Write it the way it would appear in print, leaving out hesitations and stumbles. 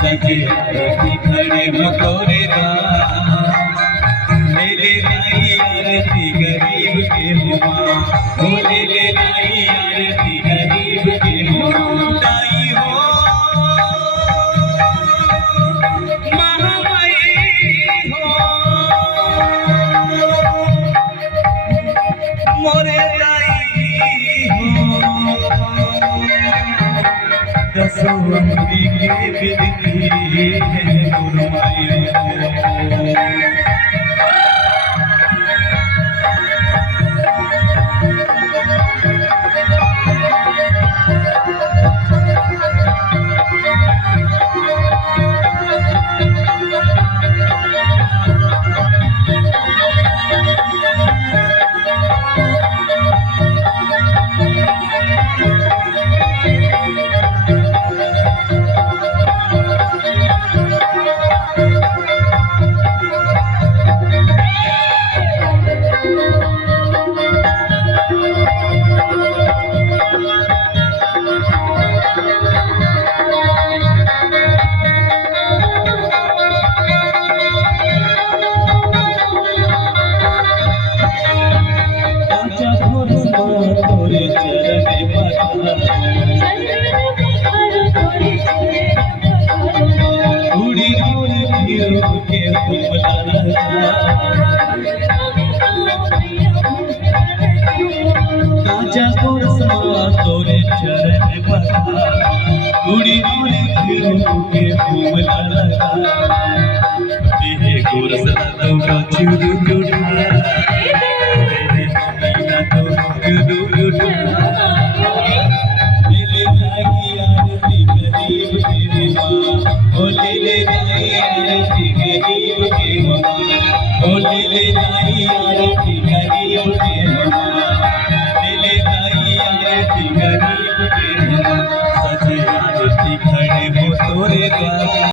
सजे खड़े हो तोरे मेरे लाई आरती गरीब के हुआ बोले ले लाई आरती गरीब के हुआ दाई हो महामाई हो मोरे दाई हो दसों अमरी के बिदती है गुरमाई काजा कोरसमा तोरे चरण बता उड़ी उड़ी फिरू के फूल लगा तेरे कोरस तो चुरू